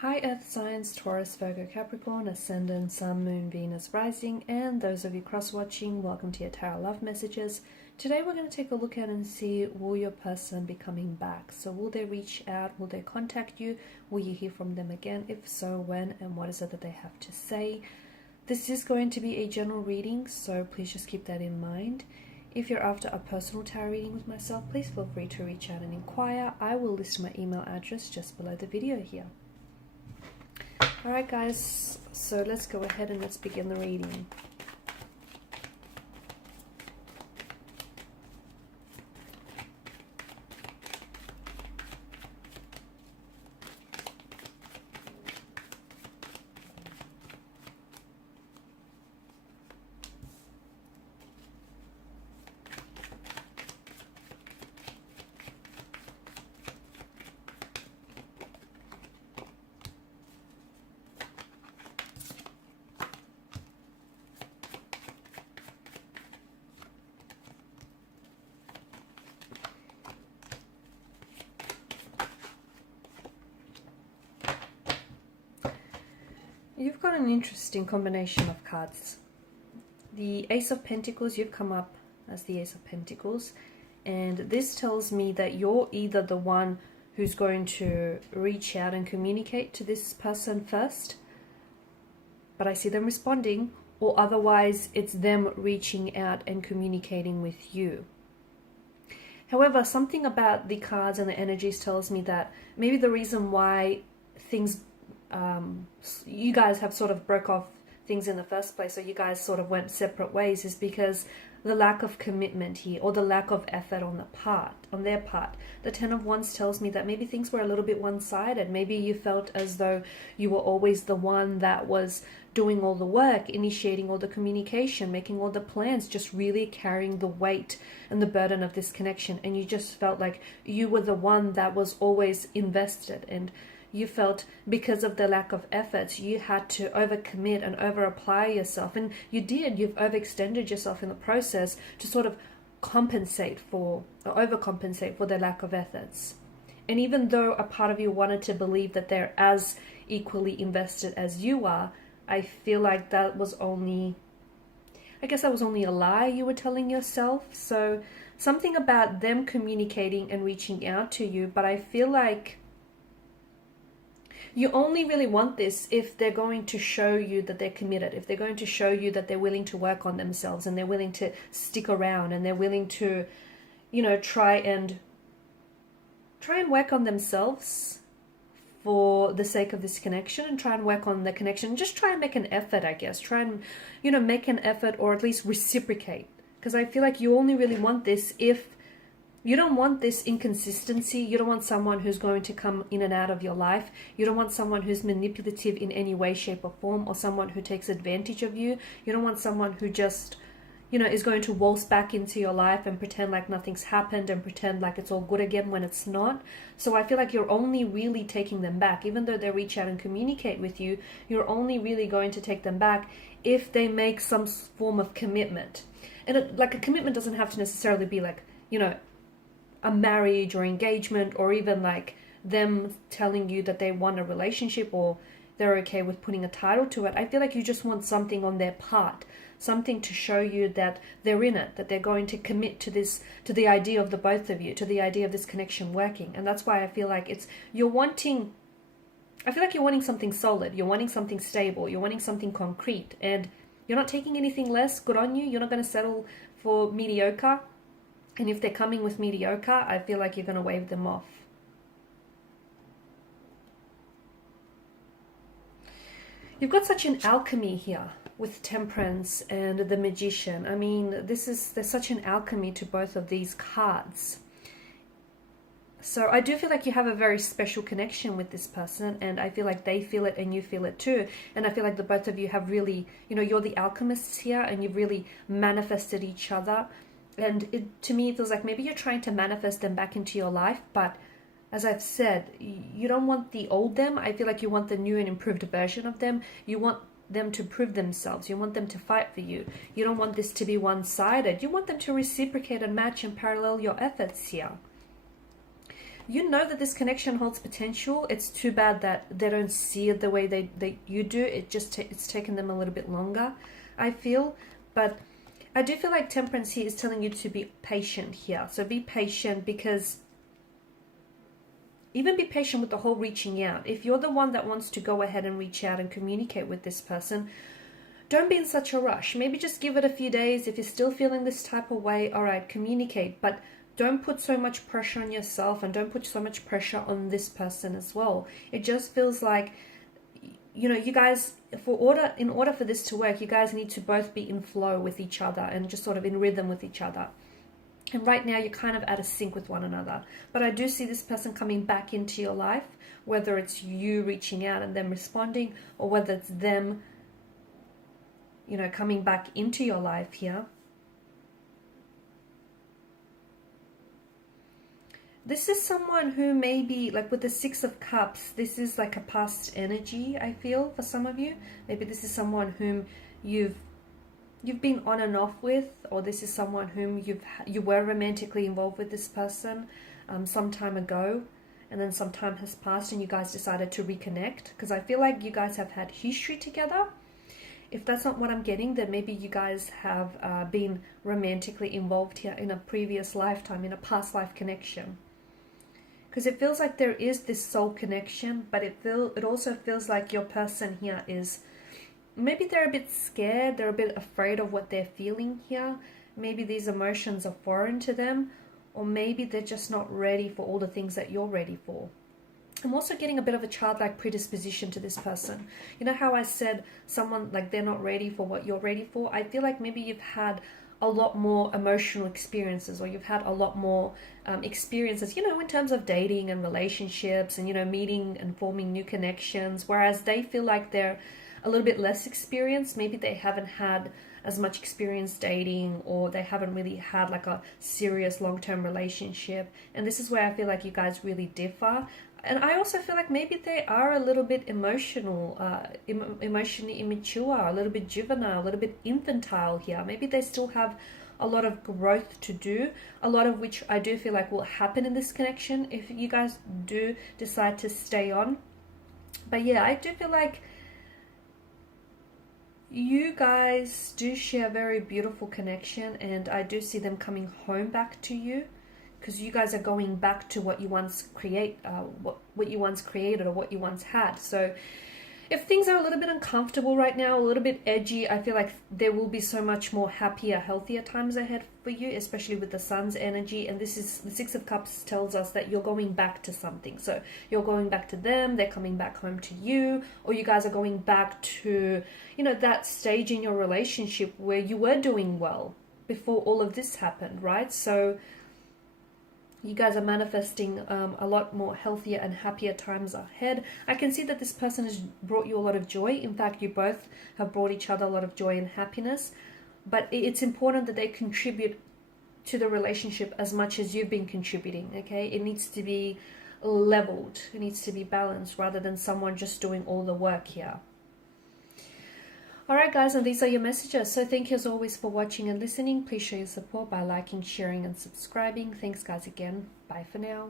Hi Earth Signs, Taurus, Virgo, Capricorn, Ascendant, Sun, Moon, Venus, Rising, and those of you cross-watching, welcome to your Tarot Love Messages. Today we're going to take a look at and see, will your person be coming back? So will they reach out? Will they contact you? Will you hear from them again? If so, when? And what is it that they have to say? This is going to be a general reading, so please just keep that in mind. If you're after a personal tarot reading with myself, please feel free to reach out and inquire. I will list my email address just below the video here. Alright guys, so let's go ahead and let's begin the reading. You've got an interesting combination of cards. The Ace of Pentacles, you've come up as the Ace of Pentacles, and this tells me that you're either the one who's going to reach out and communicate to this person first, but I see them responding, or otherwise it's them reaching out and communicating with you. However, something about the cards and the energies tells me that maybe the reason why things you guys have sort of broke off things in the first place, or you guys sort of went separate ways, is because the lack of commitment here, or the lack of effort on their part. The Ten of Wands tells me that maybe things were a little bit one-sided. Maybe you felt as though you were always the one that was doing all the work, initiating all the communication, making all the plans, just really carrying the weight and the burden of this connection, and you just felt like you were the one that was always invested, and you felt because of the lack of effort, you had to overcommit and over-apply yourself. And you did. You've overextended yourself in the process to sort of compensate for, or overcompensate for the lack of efforts. And even though a part of you wanted to believe that they're as equally invested as you are, I feel like that was only, I guess that was only a lie you were telling yourself. So something about them communicating and reaching out to you, but I feel like you only really want this if they're going to show you that they're committed, if they're going to show you that they're willing to work on themselves and they're willing to stick around and they're willing to, you know, try and work on themselves for the sake of this connection, and try and work on the connection. Just try and make an effort, I guess. Try and, you know, make an effort, or at least reciprocate. Because I feel like you only really want this if you don't want this inconsistency. You don't want someone who's going to come in and out of your life. You don't want someone who's manipulative in any way, shape, or form, or someone who takes advantage of you. You don't want someone who just, you know, is going to waltz back into your life and pretend like nothing's happened and pretend like it's all good again when it's not. So I feel like you're only really taking them back. Even though they reach out and communicate with you, you're only really going to take them back if they make some form of commitment. And like a commitment doesn't have to necessarily be like, you know, a marriage or engagement, or even like them telling you that they want a relationship or they're okay with putting a title to it. I feel like you just want something on their part, something to show you that they're in it, that they're going to commit to this, to the idea of the both of you, to the idea of this connection working. And that's why I feel like you're wanting something solid, you're wanting something stable, you're wanting something concrete, and you're not taking anything less. Good on you. You're not going to settle for mediocre. And if they're coming with mediocre, I feel like you're going to wave them off. You've got such an alchemy here with Temperance and the Magician. I mean, there's such an alchemy to both of these cards. So I do feel like you have a very special connection with this person, and I feel like they feel it and you feel it too. And I feel like the both of you have really, you know, you're the alchemists here, and you've really manifested each other. And to me, it feels like maybe you're trying to manifest them back into your life, but as I've said, you don't want the old them. I feel like you want the new and improved version of them. You want them to prove themselves. You want them to fight for you. You don't want this to be one-sided. You want them to reciprocate and match and parallel your efforts here. you know that this connection holds potential. It's too bad that they don't see it the way you do. It's taken them a little bit longer, I feel. But I do feel like Temperance here is telling you to be patient here. So be patient, because even be patient with the whole reaching out. If you're the one that wants to go ahead and reach out and communicate with this person, don't be in such a rush. Maybe just give it a few days. If you're still feeling this type of way, all right, communicate. But don't put so much pressure on yourself, and don't put so much pressure on this person as well. It just feels like, you know, you guys, in order for this to work, you guys need to both be in flow with each other and just sort of in rhythm with each other. And right now you're kind of out of sync with one another. But I do see this person coming back into your life, whether it's you reaching out and them responding, or whether it's them, you know, coming back into your life here. This is someone who maybe, like with the Six of Cups, this is like a past energy, I feel, for some of you. Maybe this is someone whom you've been on and off with, or this is someone whom you were romantically involved with this person some time ago, and then some time has passed and you guys decided to reconnect, because I feel like you guys have had history together. If that's not what I'm getting, then maybe you guys have been romantically involved here in a previous lifetime, in a past life connection. Because it feels like there is this soul connection, but it also feels like your person here is, maybe they're a bit scared, they're a bit afraid of what they're feeling here. Maybe these emotions are foreign to them, or maybe they're just not ready for all the things that you're ready for. I'm also getting a bit of a childlike predisposition to this person. You know how I said someone, like, they're not ready for what you're ready for? I feel like maybe you've had a lot more emotional experiences, or you've had a lot more experiences, you know, in terms of dating and relationships and, you know, meeting and forming new connections, whereas they feel like they're a little bit less experienced. Maybe they haven't had as much experience dating, or they haven't really had like a serious long-term relationship. And this is where I feel like you guys really differ. And I also feel like maybe they are a little bit emotional, emotionally immature, a little bit juvenile, a little bit infantile here. Maybe they still have a lot of growth to do, a lot of which I do feel like will happen in this connection if you guys do decide to stay on. But yeah, I do feel like you guys do share a very beautiful connection, and I do see them coming home back to you, because you guys are going back to what you once what you once created, or what you once had. So if things are a little bit uncomfortable right now, a little bit edgy, I feel like there will be so much more happier, healthier times ahead for you, especially with the Sun's energy. And this is the Six of Cups tells us that you're going back to something. So you're going back to them, they're coming back home to you, or you guys are going back to, you know, that stage in your relationship where you were doing well before all of this happened, right? So you guys are manifesting a lot more healthier and happier times ahead. I can see that this person has brought you a lot of joy. In fact, you both have brought each other a lot of joy and happiness. But it's important that they contribute to the relationship as much as you've been contributing, okay? It needs to be leveled. It needs to be balanced, rather than someone just doing all the work here. Alright guys, and these are your messages. So thank you as always for watching and listening. Please show your support by liking, sharing and subscribing. Thanks guys again. Bye for now.